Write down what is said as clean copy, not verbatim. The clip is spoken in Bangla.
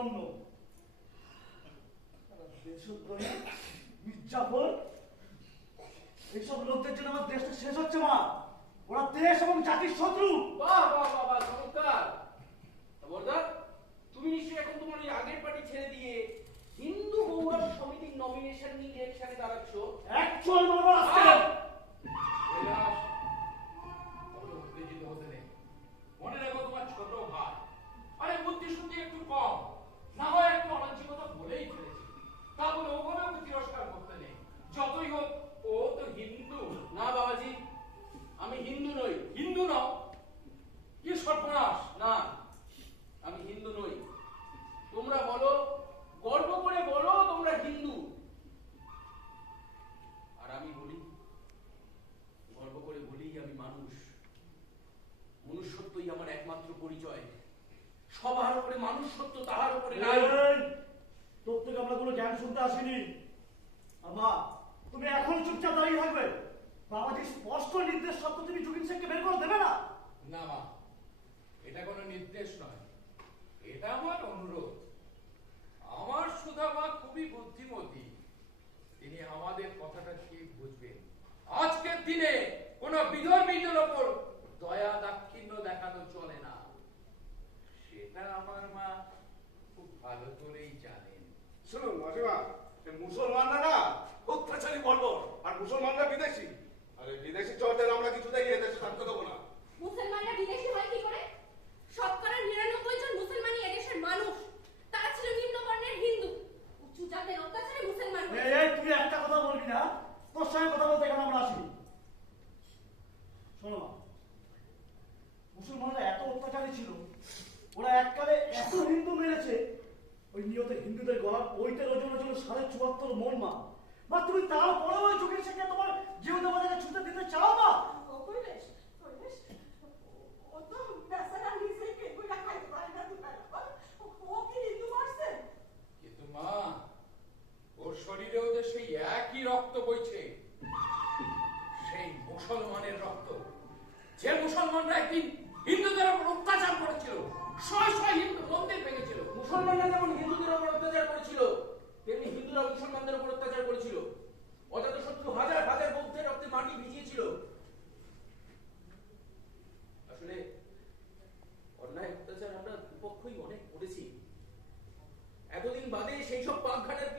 পণ্য। দেশদ্রোহী, মির্জাফর, এইসব লোকদের জন্য আমার দেশটা শেষ হচ্ছে মা। ওরা দেশ এবং জাতির শত্রু। বাহ বাহ বাহ বাহ, চমৎকার। খবরদার, তুমি নিশ্চয়ই এখন তোমার ওই আগের পার্টি ছেড়ে দিয়ে হিন্দু গৌরব সমিতির নমিনেশন নিয়ে ইলেকশনে দাঁড়াচ্ছ। অ্যাকচুয়াল মামলা আসছে। কৈলাস, অত উত্তেজিত হতে নেই। মনে রাখো তোমার ছোট ভাই। আরে বুদ্ধি শুদ্ধি একটু কম, না হয় একটু অবাঞ্ছিকতা বলেই ফেলেছি। তা বলে ওখানেও তো তিরস্কার করতে নেই। যতই হোক ও তো হিন্দু। না বাবাজি, আমি হিন্দু নই। হিন্দু নও? কি সর্বনাশ! না, আমি হিন্দু নই। তোমরা বলো, গর্ব করে বলো তোমরা হিন্দু। আর আমি বলি, গর্ব করে বলি আমি মানুষ। মনুষ্যত্বই আমার একমাত্র পরিচয়। সবার উপরে মানুষ সত্য, তাহার উপরে নাই। তোর থেকে আমরা কোনো জ্ঞান শুনতে আসিনি। আর মা, তুমি এখন চুপচাপ দাঁড়িয়ে থাকবে। বাবাজি স্পষ্ট নির্দেশ সত্ত্বেও তুমি জুবিন শেখকে বের করে দেবে না? না মা, এটা কোনো নির্দেশ নয়, এটা আমার অনুরোধ। আমার সুধা মা খুবই বুদ্ধিমতী, তিনি আমাদের কথাটা ঠিক বুঝবেন। আজকের দিনে কোন বিধর্মীদের ওপর দয়া দাক্ষিণ্য দেখানো চলে না, সেটা আমার মা খুব ভালো করেই জানেন। শুনুন মাসিমা, মুসলমানরা না অত্যাচারী বর্বর, আর মুসলমানরা বিদেশি। আরে বিদেশি চর্চার আমরা কিছুতেই এদেশে থাকতে দেবো না। মুসলমানরা বিদেশি হয় কি করে? শতকরা 99 জন মুসলমানই এদেশের মানুষ। তারা ছিল নিম্ন বর্ণের হিন্দু। উঁচু জাতের অত্যাচারে মুসলমান হয়েছে। এই তুই একটা কথা বলবি না? তোর সঙ্গে কথা বলতে এখানে আমরা আসিনি। শোনো মা, মুসলমানরা এত অত্যাচারী ছিল, ওরা এককালে এত হিন্দু মেরেছে, ওই নিয়তে হিন্দুদের গলার ওইটার ওজন ছিল 74.5 মন মা। মা, তুমি তারপরে ওই জুবিন শেখকে তোমার জীবনবাজারে ছুটে দিতে চাও মা? কৈলাস, কৈলাস, ও তো বেচারা নিজেই পেট বইরা খাইতে পারে না দুবেলা। ও কি হিন্দু মারছে? কিন্তু মা, ওর শরীরেও যে সেই একই রক্ত বইছে, সেই মুসলমানের রক্ত। যে মুসলমানরা একদিন হিন্দুদের উপর অত্যাচার করেছিল, শয় শয় হিন্দু মন্দির ভেঙেছিল। মুসলমানরা যেমন হিন্দুদের উপর অত্যাচার করেছিল, তেমনি হিন্দুরা মুসলমানদের উপর অত্যাচার করেছিল। অজাতশত্রু হাজার হাজার বৌদ্ধের রক্তে মাটি ভিজিয়েছিল। আসলে অন্যায় অত্যাচার আমরা দুপক্ষই অনেক করেছি। এতদিন বাদে সেই সব পাকঘাটের